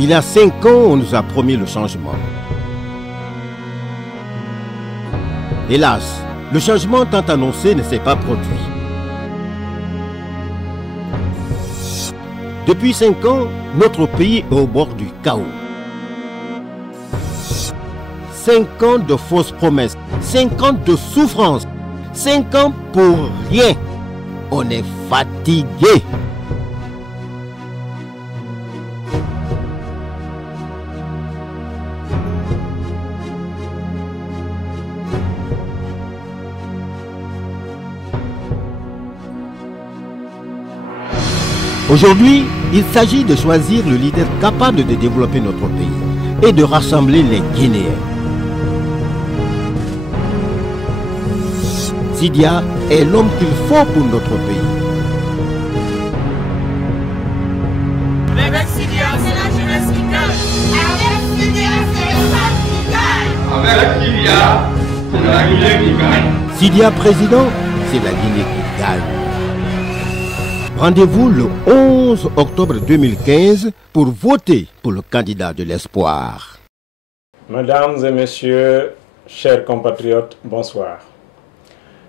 Il y a 5 ans, on nous a promis le changement. Hélas, le changement tant annoncé ne s'est pas produit. Depuis 5 ans, notre pays est au bord du chaos. 5 ans de fausses promesses, 5 ans de souffrance, 5 ans pour rien. On est fatigué. Aujourd'hui, il s'agit de choisir le leader capable de développer notre pays et de rassembler les Guinéens. Sidia est l'homme qu'il faut pour notre pays. Avec Sidia, c'est la jeunesse qui gagne. Avec Sidia, c'est le peuple qui gagne. Avec Sidia, c'est la Guinée qui gagne. Sidia président, c'est la Guinée qui gagne. Rendez-vous le 11 octobre 2015 pour voter pour le candidat de l'espoir. Mesdames et messieurs, chers compatriotes, bonsoir.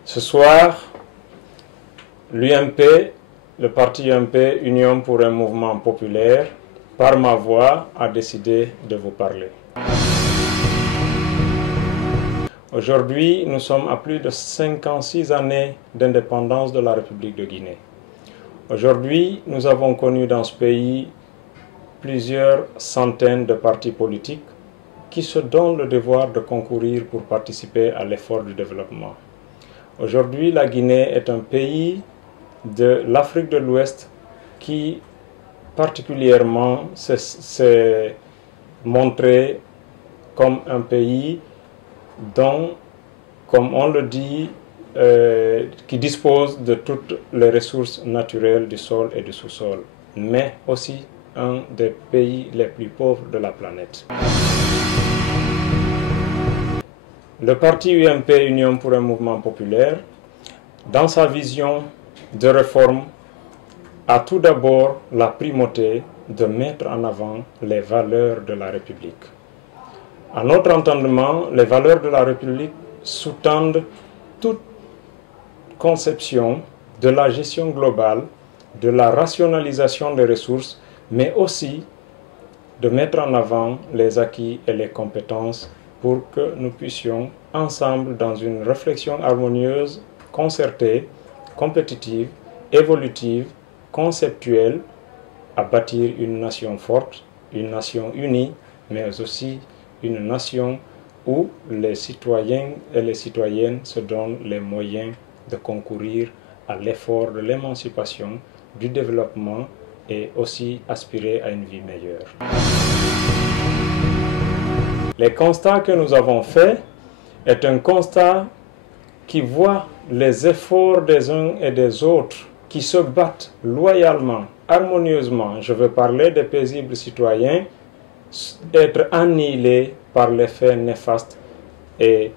Ce soir, l'UMP, le parti UMP, Union pour un mouvement populaire, par ma voix, a décidé de vous parler. Aujourd'hui, nous sommes à plus de 56 années d'indépendance de la République de Guinée. Aujourd'hui, nous avons connu dans ce pays plusieurs centaines de partis politiques qui se donnent le devoir de concourir pour participer à l'effort du développement. Aujourd'hui, la Guinée est un pays de l'Afrique de l'Ouest qui particulièrement s'est montré comme un pays dont, comme on le dit, qui dispose de toutes les ressources naturelles du sol et du sous-sol, mais aussi un des pays les plus pauvres de la planète. Le parti UMP, Union pour un mouvement populaire, dans sa vision de réforme, a tout d'abord la primauté de mettre en avant les valeurs de la République. À notre entendement, les valeurs de la République sous-tendent toute conception de la gestion globale, de la rationalisation des ressources, mais aussi de mettre en avant les acquis et les compétences pour que nous puissions ensemble, dans une réflexion harmonieuse, concertée, compétitive, évolutive, conceptuelle, à bâtir une nation forte, une nation unie, mais aussi une nation où les citoyens et les citoyennes se donnent les moyens de concourir à l'effort de l'émancipation, du développement et aussi aspirer à une vie meilleure. Les constats que nous avons faits est un constat qui voit les efforts des uns et des autres qui se battent loyalement, harmonieusement, je veux parler des paisibles citoyens, être annihilés par l'effet néfaste et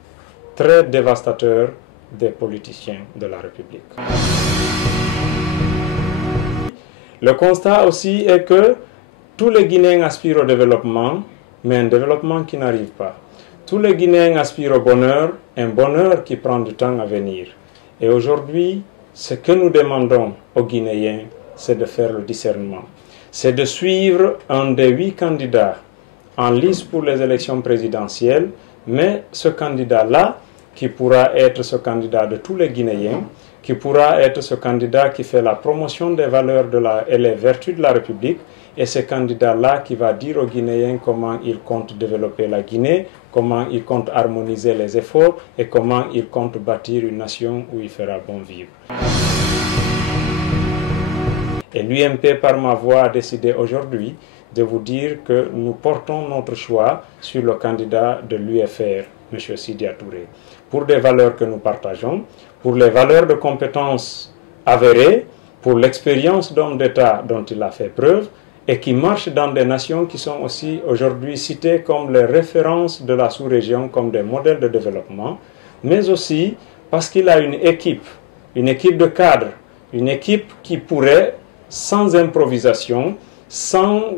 très dévastateur des politiciens de la République. Le constat aussi est que tous les Guinéens aspirent au développement, mais un développement qui n'arrive pas. Tous les Guinéens aspirent au bonheur, un bonheur qui prend du temps à venir. Et aujourd'hui, ce que nous demandons aux Guinéens, c'est de faire le discernement. C'est de suivre un des 8 candidats en lice pour les élections présidentielles, mais ce candidat-là, qui pourra être ce candidat de tous les Guinéens, qui pourra être ce candidat qui fait la promotion des valeurs et les vertus de la République, et ce candidat-là qui va dire aux Guinéens comment il compte développer la Guinée, comment il compte harmoniser les efforts et comment il compte bâtir une nation où il fera bon vivre. Et l'UMP, par ma voix, a décidé aujourd'hui de vous dire que nous portons notre choix sur le candidat de l'UFR, M. Sidia Touré, pour des valeurs que nous partageons, pour les valeurs de compétences avérées, pour l'expérience d'homme d'État dont il a fait preuve, et qui marche dans des nations qui sont aussi aujourd'hui citées comme les références de la sous-région, comme des modèles de développement, mais aussi parce qu'il a une équipe de cadres, une équipe qui pourrait, sans improvisation, sans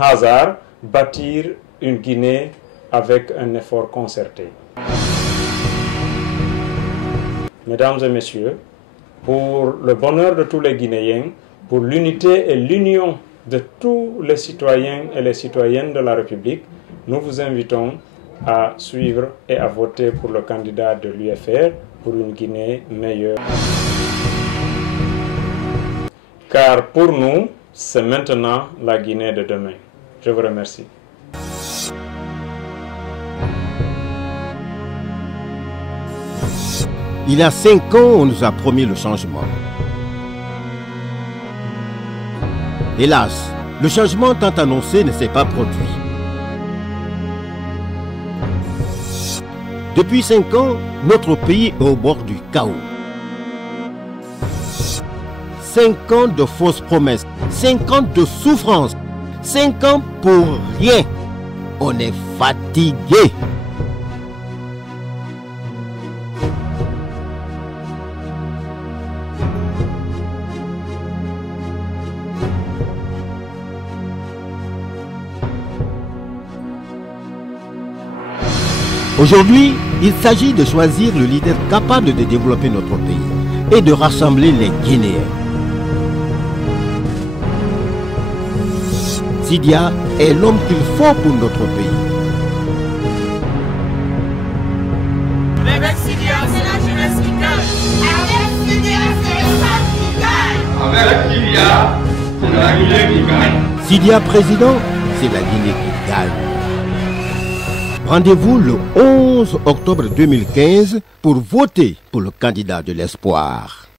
hasard, bâtir une Guinée avec un effort concerté. Mesdames et messieurs, pour le bonheur de tous les Guinéens, pour l'unité et l'union de tous les citoyens et les citoyennes de la République, nous vous invitons à suivre et à voter pour le candidat de l'UFR pour une Guinée meilleure. Car pour nous, c'est maintenant la Guinée de demain. Je vous remercie. Il y a 5 ans, on nous a promis le changement. Hélas, le changement tant annoncé ne s'est pas produit. Depuis 5 ans, notre pays est au bord du chaos. 5 ans de fausses promesses, 5 ans de souffrance, 5 ans pour rien. On est fatigué. Aujourd'hui, il s'agit de choisir le leader capable de développer notre pays et de rassembler les Guinéens. Sidia est l'homme qu'il faut pour notre pays. Avec Sidia, c'est la jeunesse qui gagne. Avec Sidia, c'est le peuple qui gagne. Avec Sidia, c'est la Guinée qui gagne. Sidia président, c'est la Guinée qui gagne. Rendez-vous le 11 octobre 2015 pour voter pour le candidat de l'espoir.